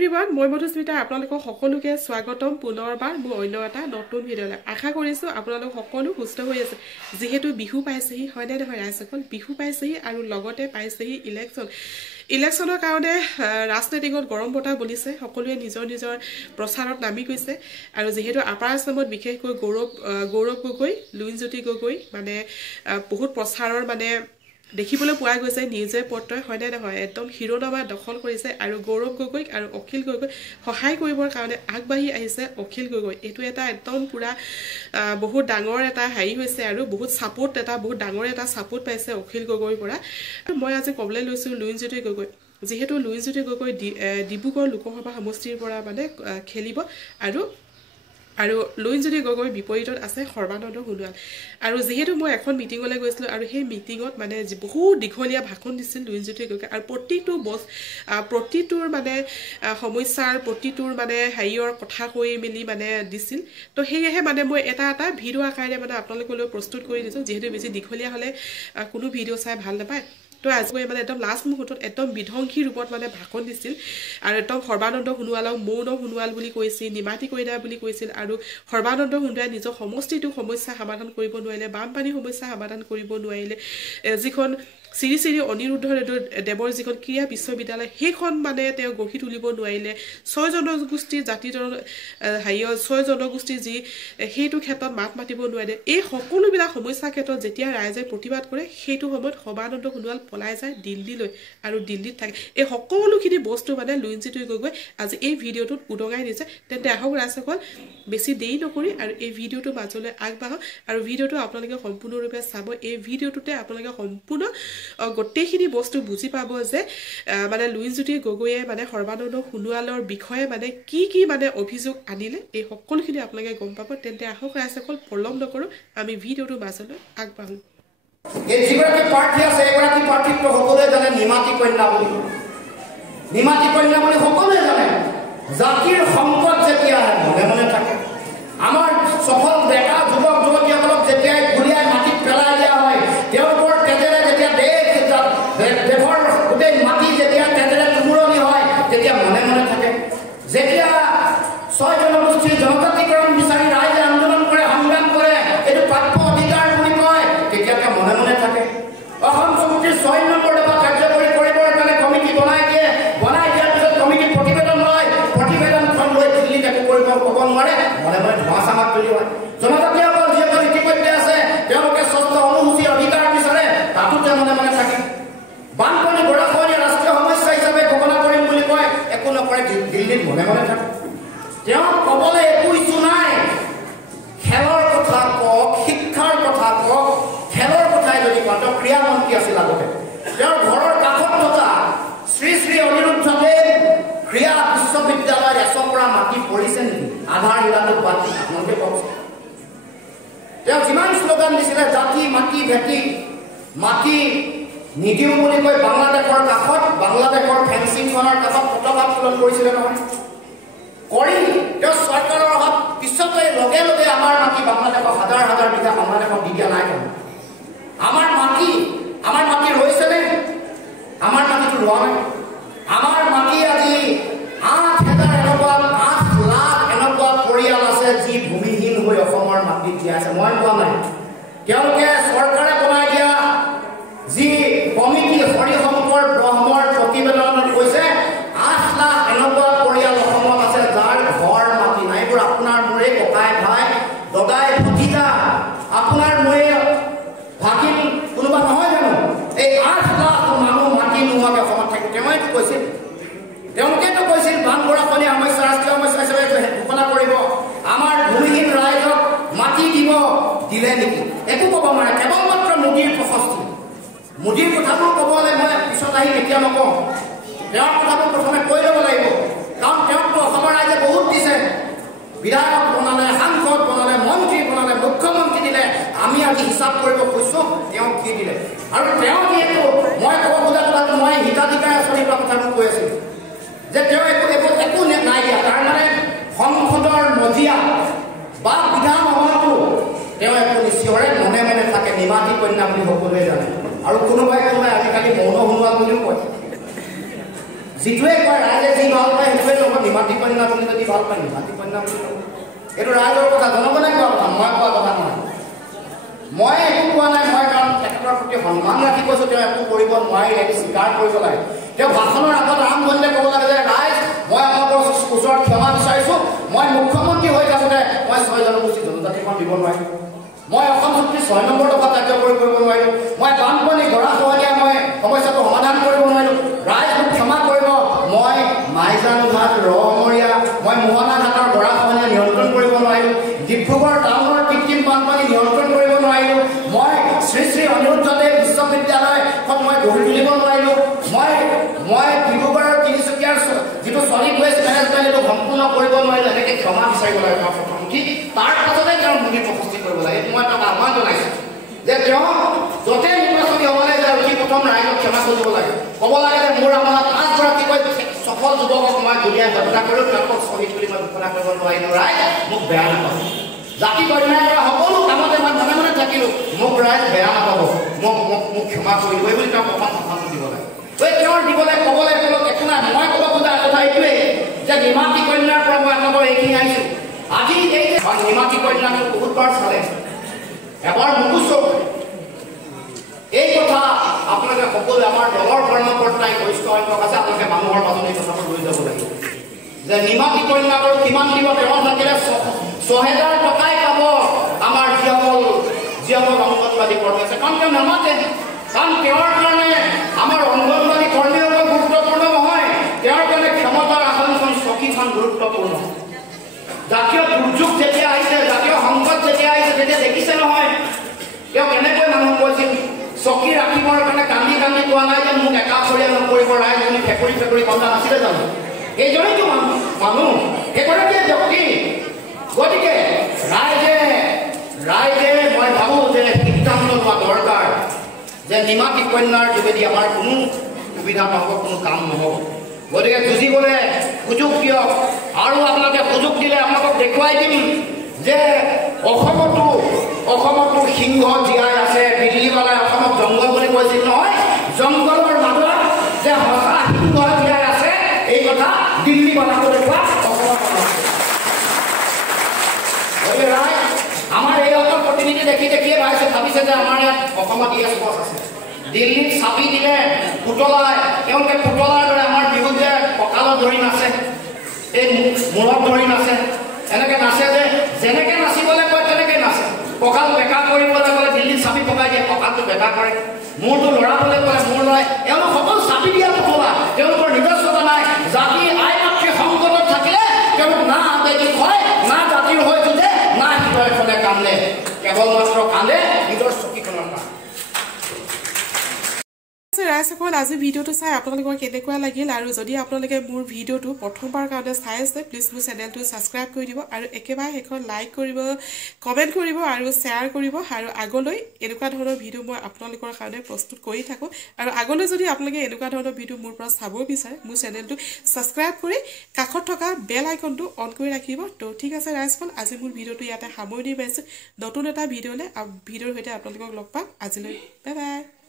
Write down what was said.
everyone মই মধুস্মিতা আপোনালোকক সকলোকে স্বাগতম পুনৰবাৰ মোৰ অন্য এটা নতুন ভিডিঅ'লৈ আশা কৰিছো আপোনালোক সকলো সুস্থ হৈ আছে যেহেতু বিহু পাইছেহি হয়নে নহয় ৰাইজসকল বিহু পাইছেহি আৰু লগতে পাইছেহি ইলেকশ্যনৰ কাৰণে ৰাজনীতিগত গৰম বতাহ বলিছে সকলোৱে নিজৰ নিজৰ প্ৰচাৰত নামি গৈছে আৰু যেহেতু আপাৰ আছামত বিশেষকৈ গৌৰৱ গগৈ লুইনজ্যোতি গগৈ মানে বহুত প্ৰচাৰৰ মানে দেখিবলৈ পোৱা গৈছে নিউজে পত্ৰই হয়নে নহয় একদম শিৰোনামা দখল কৰিছে আৰু গৌৰৱ গগৈক আৰু অখিল গগৈ সহায় কৰিবৰ কাৰণে আগবাঢ়ি আহিছে অখিল গগৈ এইটো এটা একদম পুৰা বহুত ডাঙৰ এটা হেৰি হৈছে আৰু বহুত সাপোৰ্ট এটা বহুত ডাঙৰ এটা সাপোৰ্ট পাইছে অখিল গগৈৰ পৰা মই আজি কবলৈ লৈছো লুইনজ্যোতি গগৈ যেহেতু লুইনজ্যোতি গগৈ ডিব্ৰুগড় লোকসভা সমষ্টিৰ পৰা মানে খেলিব আৰু লুইনজ্যোতি গগৈৰ বিপৰীতত আছে সৰ্বানন্দ সোণোৱাল আৰু যেহেতু মই এখন মিটিংলৈ গৈছিলো আৰু সেই মিটিংত মানে বহুত দীঘলীয়া ভাষণ দিছিল লুইনজ্যোতি গগৈ আৰু প্ৰতিটোৰ মানে সমস্যাৰ প্ৰতিটোৰ মানে হেৰিয়ৰ কথা কৈ মেলি মানে দিছিল তো সেয়েহে মানে মই এটা ভিডিঅ' আকাৰে মানে আপোনালোকলৈ প্ৰস্তুত কৰি দিছো যেহেতু বেছি দীঘলীয়া হ'লে কোনো ভিডিঅ' চাই ভাল নাপায় তো আজি মানে একদম লাষ্ট মুহূৰ্তত একদম বিধ্বংসী ৰূপত মানে ভাষণ দিছিল আৰু একদম সৰ্বানন্দ সোণোৱালক মৌন সোণোৱাল বুলি কৈছিল নিমাতি কইনা বুলি কৈছিল আৰু সৰ্বানন্দ সোণোৱালে নিজৰ সমষ্টিটো সমস্যা সমাধান কৰিব নোৱাৰিলে বানপানী সমস্যা সমাধান কৰিব নোৱাৰিলে যিখন শ্ৰী শ্ৰী অনিৰুদ্ধ দেৱৰ যিখন ক্ৰীড়া বিশ্ববিদ্যালয় সেইখন মানে তেওঁ গঢ়ি তুলিব নোৱাৰিলে 6 জনগোষ্ঠীৰ জাতি হেৰিয় 6 জনগোষ্ঠী যি সেইটো ক্ষেত্ৰত মাত মাতিব নোৱাৰে এই সকলোবিলাক সমস্যাৰ ক্ষেত্ৰত যেতিয়া ৰাইজে প্ৰতিবাদ কৰে সেইটো সময়ত সৰ্বানন্দ সোণোৱাল পলাই যায় দিল্লীলৈ আৰু দিল্লীত থাকে এই সকলোখিনি বস্তু মানে লুইনজ্যোতি গগৈ আজি এই ভিডিঅ'টোত উদঙাই দিছে তেন্তে আহক ৰাইজসকল বেছি দেৰি নকৰি আৰু এই ভিডিঅ'টো মাজলৈ আগবাঢ়ক আৰু ভিডিঅ'টো আপোনালোকে সম্পূৰ্ণৰূপে চাব এই ভিডিঅ'টোতে আপোনালোকে সম্পূৰ্ণ গোটেইখিনি বস্তু বুজি পাব যে মানে লুইনজ্যোতি গগৈয়ে মানে সৰ্বানন্দ সোণোৱালৰ বিষয়ে মানে কি মানে অভিযোগ আনিলে এই সকলোখিনি আপোনালোকে গম পাব তেন্তে আহক ৰাইজসকল পলম নকৰো আমি ভিডিঅ'টো মাজলৈ আগবাঢ়ো এই যিগৰাকী প্ৰাৰ্থী আছে এগৰাকী প্ৰাৰ্থীক সকলোৱে জানে নিমাতি কন্যা বুলি সকলোৱে জানে জাতিৰ সংকট যেতিয়া মনে মনে থাকে আমাৰ সফল ডেকা যুৱক যুৱতীসকলক যেতিয়াই ঘূৰিয়াই মাটিত পেলাই দিয়া হয় তেওঁলোকৰ তেজেৰে যেতিয়া দেশৰ গোটেই মাটি যেতিয়া তেজেৰে টুমুৰণি হয় তেতিয়া মনে মনে থাকে যেতিয়া 6 জনগোষ্ঠীৰ জনজাতিকৰণ বিচাৰি ৰাইজে আন্দোলন কৰে সংগ্ৰাম কৰে এইটো প্ৰাপ্য অধিকাৰ বুলি কয় তেতিয়া মনে মনে থাকে অসম চুক্তিৰ 6 নম্বৰ দফা কাৰ্যকৰী কৰিবৰ কাৰণে কমিটি বনাই দিয়াৰ পিছত কমিটি প্ৰতিবেদন লয় প্ৰতিবেদনখন লৈ দিল্লীত একো কৰিব ক'ব নোৱাৰে মনে মনে ধোঁৱা চামাক তুলি হয় জনজাতিসকল যিসকল ইতিমধ্যে আছে তেওঁলোকে 6টা অনুসূচীৰ অধিকাৰ বিচাৰে তাতো মনে মনে থাকে বানপানী গৰাখহনীয়া ৰাষ্ট্ৰীয় সমস্যা হিচাপে ঘোষণা কৰিম বুলি কয় একো নকৰে দিল্লীত মনে মনে থাকে তেওঁ ক'বলৈ একো ইচ্ছু নাই খেলৰ কথা কওক শিক্ষাৰ কথা কওক খেলৰ কথাই যদি কয় তেওঁ ক্ৰীড়া মন্ত্ৰী আছিল আগতে তেওঁৰ ঘৰৰ কাষত থকা শ্ৰী শ্ৰী অনিৰুদ্ধ দেৱ ক্ৰীড়া বিশ্ববিদ্যালয়ৰ এচৰ পৰা মাটি পৰিছে নেকি আধাৰ হিলাটো বাদ আপোনালোকে কওকচোন তেওঁ যিমান শ্লোগান দিছিলে জাতি মাটি ভেটি মাটি নিদিওঁ বুলি কৈ বাংলাদেশৰ কাষত বাংলাদেশৰ ফেন্সিংখনৰ কাষত পতাকা উত্তোলন কৰিছিলে নহয় কৰি তেওঁ চৰকাৰৰ অহাত পিছতে লগে লগে আমাৰ মাটি বাংলাদেশক হাজাৰ হাজাৰ বিঘা বাংলাদেশক দি দিয়া নাই আমাৰ মাটি ৰৈছেনে আমাৰ মাটিটো ৰোৱা নাই আমাৰ মাটি আজি 8,000 এনেকুৱা 8 লাখ এনেকুৱা পৰিয়াল আছে যি ভূমিহীন হৈ অসমৰ মাটিত জীয়াই আছে মই কোৱা নাই তেওঁলোকে চৰকাৰে বনাই দিয়া যি কমিটি হৰিশংকৰ ব্ৰহ্মৰ প্ৰতিবেদনত কৈছে 8 লাখ এনেকুৱা পৰিয়াল অসমত আছে যাৰ ঘৰ মাটি নাই এইবোৰ আপোনাৰ মোৰে ককাই ভাই দগাই ভতিজা আপোনাৰ মোৰে ভাগিন কোনোবা নহয় জানো এই 8 লাখ মানুহ মাটি নোহোৱাকৈ অসমত থাকে তেওঁতো কৈছিল তেওঁলোকেতো কৈছিল বান গৰাখহনীয়া সমস্যা ৰাষ্ট্ৰীয় সমস্যা হিচাপে ঘোষণা কৰিব আমাৰ ভূমিহীন ৰাইজক মাটি দিলে নেকি একো ক'ব নোৱাৰে কেৱল মাত্ৰ মোদীৰ প্ৰশস্তি মোদীৰ কথাবোৰ ক'বলৈ মই পিছত আহি এতিয়া নকওঁ তেওঁৰ কথাবোৰ প্ৰথমে কৈ ল'ব লাগিব কাৰণ তেওঁকতো অসমৰ ৰাইজে বহুত দিছে বিধায়ক বনালে সাংসদ বনালে মন্ত্ৰী বনালে মুখ্যমন্ত্ৰী দিলে আমি আজি হিচাপ কৰিব খুজিছোঁ তেওঁক কি দিলে আৰু তেওঁ যিহেতু মই ক'ব খোজা কথাটো মই হিতাধিকাৰ আঁচনিৰ পৰা কথাবোৰ কৈ আছিলোঁ যে তেওঁ একো নাই দিয়া তাৰমানে সংসদৰ মজিয়া বা বিধানসভাটো তেওঁ একো নিশ্চয়ৰে মনে মনে থাকে নিমাতি কন্যা বুলি সকলোৱে জানে আৰু কোনোবাই আজিকালি মৌন সোণোৱাল বুলিও কয় যিটোৱে কয় ৰাইজে যি ভাল পায় সেইটোৱে ল'ব নিমাতী কন্যা বুলি যদি ভাল পায় নিমাতী কন্যা বুলি ল'ব এইটো ৰাইজৰ কথা জনগণে কোৱা কথা মই কোৱা কথা নহয় মই একো কোৱা নাই মই কাৰণ তেখেতৰ প্ৰতি সন্মান ৰাখি কৈছোঁ তেওঁ একো কৰিব নোৱাৰিলে এইটো স্বীকাৰ কৰিব লাগে তেওঁ ভাষণৰ আগত আৰম্ভণিতে ক'ব লাগে যে ৰাইজ মই আপোনালোকৰ ওচৰত ক্ষমা বিচাৰিছোঁ মই মুখ্যমন্ত্ৰী হৈ থাকোঁতে মই 6 জনগোষ্ঠী জনজাতিখন দিব নোৱাৰিলোঁ মই অসম চুক্তি 6 নম্বৰ দফা কাৰ্যকৰী কৰিব নোৱাৰিলোঁ মই বানপানী গৰাখহনীয়া মই সমস্যাটো সমাধান কৰিব নোৱাৰিলোঁ ৰাইজ মোক ক্ষমা কৰিব মই মাইজান ঘাট ৰমৰীয়া মই মোহনা ঘাটৰ গৰাখহনীয়া নিয়ন্ত্ৰণ কৰিব নোৱাৰিলোঁ ডিব্ৰুগড় টাউনৰ কৃত্ৰিম বানপানী নিয়ন্ত্ৰণ কৰিব নোৱাৰিলোঁ মই শ্ৰী শ্ৰী অনিৰুদ্ধদেৱ বিশ্ববিদ্যালয়খন মই গঢ়ি তুলিব নোৱাৰিলোঁ মই ডিব্ৰুগড়ৰ তিনিচুকীয়াৰ যিটো ছলিড ৱেষ্ট মেনেজমেণ্ট এইটো সম্পূৰ্ণ কৰিব নোৱাৰিলোঁ এনেকৈ ক্ষমা বিচাৰিব লাগে প্ৰথম ঠিক তাৰ পাছতে তেওঁৰ ভূমি প্ৰশস্তি কৰিব লাগে এইটো মই এটা আহ্বান জনাইছোঁ যে তেওঁ য'তে নিৰ্বাচনী হ'বলৈ যায় উঠি প্ৰথম ৰাইজক ক্ষমা কৰিব লাগে ক'ব লাগে যে মোৰ আমাৰ 5গৰাকীকৈ সফল যুৱকক মই দুনীয়াই হত্যা কৰিলোঁ তেওঁলোকক শ্বহীদ বুলি মই ঘোষণা কৰিব নোৱাৰিলোঁ ৰাইজ মোক বেয়া নাপাব জাতি কন্যাৰ পৰা সকলো কামতে মই মনে মনে থাকিলোঁ মোক ৰাইজ বেয়া নাপাব মোক ক্ষমা কৰি দিব বুলি তেওঁ প্ৰথম সন্মানটো দিব লাগে তেওঁৰ দিবলৈ ক'বলৈ একো নাই মই ক'ব খোজা কথা এইটোৱেই যে নিমাতী কন্যাৰ পৰা মই আপোনালোকৰ এইখিনি আহিছোঁ আজি এই নিমাতী কন্যাটো বহুতবাৰ চালে এবাৰ মুকুচক এই কথা আপোনালোকে সকলোৱে আমাৰ দলৰ কৰ্মকৰ্তাই গৰিষ্ঠ সংখ্যক আছে আপোনালোকে মানুহৰ মাজত এই কথাটো লৈ যাব লাগিব যে নিমাতী কন্যাক কিমান দিব তেওঁ থাকিলে 6,000 টকাই পাব আমাৰ যিসকল অংগনবাদী কৰ্মী আছে কাৰণ তেওঁ নামাতে কাৰণ তেওঁৰ কাৰণে আমাৰ অংগনবাদী কৰ্মীসকল গুৰুত্বপূৰ্ণ নহয় তেওঁৰ কাৰণে ক্ষমতাৰ আসনখন চকীখন গুৰুত্বপূৰ্ণ জাতীয় দুৰ্যোগ যেতিয়া আহিছে জাতীয় সংকট যেতিয়া আহিছে তেতিয়া দেখিছে নহয় তেওঁ কেনেকৈ মানুহ কৈছিল চকী ৰাখিবৰ কাৰণে কান্দি কান্দি কোৱা নাই যে মোক একাষৰীয়া নকৰিব ৰাইজ তুমি ফেকুৰি বন্ধা নাছিলে জানো এইজনেইতো মানুহ এগৰাকীয়ে ব্যক্তি গতিকে ৰাইজে মই ভাবোঁ যে সিদ্ধান্ত লোৱা দৰকাৰ যে নিমাতী কন্যাৰ যোগেদি আমাৰ কোনো সুবিধা নহ'ব কোনো কাম নহ'ব গতিকে যুঁজিবলৈ সুযোগ দিয়ক আৰু আপোনালোকে সুযোগ দিলে আপোনালোকক দেখুৱাই দিম যে অসমতো সিংহ জীয়াই আছে দিল্লীৱালাই অসমক জংঘল বুলি কৈছিল নহয় জংঘলৰ মাজত যে সঁচা সিংহ জীয়াই আছে এই কথা দিল্লীৱালাকো দেখুৱা গতিকে ৰাইজ আমাৰ এই অসম প্ৰতিনিধি দেখিয়ে ভাবিছে যে আমাৰ ইয়াত অসমত ইয়েছ বছ আছে দিল্লীত চাপি দিলে পুতলাই তেওঁলোকে পুতলাৰ দৰে আমাৰ বিহুত যে কঁকালত ধৰি নাচে এই মূৰত ধৰি নাচে এনেকৈ নাচে যে যেনেকৈ নাচিবলৈ কয় তেনেকৈ নাচে কঁকাল বেকা কৰিবলৈ গ'লে দিল্লীত চাপি পকাই দিয়ে কঁকালটো বেকা কৰে মূৰটো লৰাবলৈ ক'লে মূৰ লয় এওঁলোক সকলো চাপি দিয়া পুতলা তেওঁলোকৰ নিজস্বতা নাই জাতি আই মাতৃ সংকটত থাকিলে তেওঁলোক না আবেগী হয় না জাতিৰ হৈ যুঁজে না হৃদয়খনে কান্দে কেৱল মাত্ৰ কান্দে নিজৰ চকীখনৰ কাৰণে ৰাইজসকল আজি ভিডিঅ'টো চাই আপোনালোকৰ কেনেকুৱা লাগিল আৰু যদি আপোনালোকে মোৰ ভিডিঅ'টো প্ৰথমবাৰ কাৰণে চাই আছে প্লিজ মোৰ চেনেলটো ছাবস্ক্ৰাইব কৰি দিব আৰু একেবাৰে শেষত লাইক কৰিব কমেণ্ট কৰিব আৰু শ্বেয়াৰ কৰিব আৰু আগলৈ এনেকুৱা ধৰণৰ ভিডিঅ' মই আপোনালোকৰ কাৰণে প্ৰস্তুত কৰি থাকোঁ আৰু আগলৈ যদি আপোনালোকে এনেকুৱা ধৰণৰ ভিডিঅ' মোৰ পৰা চাব বিচাৰে মোৰ চেনেলটো ছাবস্ক্ৰাইব কৰি কাষত থকা বেল আইকনটো অন কৰি ৰাখিব তো ঠিক আছে ৰাইজসকল আজি মোৰ ভিডিঅ'টো ইয়াতে সামৰণি মাৰিছোঁ নতুন এটা ভিডিঅ'ৰ সৈতে আপোনালোকক লগ পাম আজিলৈ বাই বাই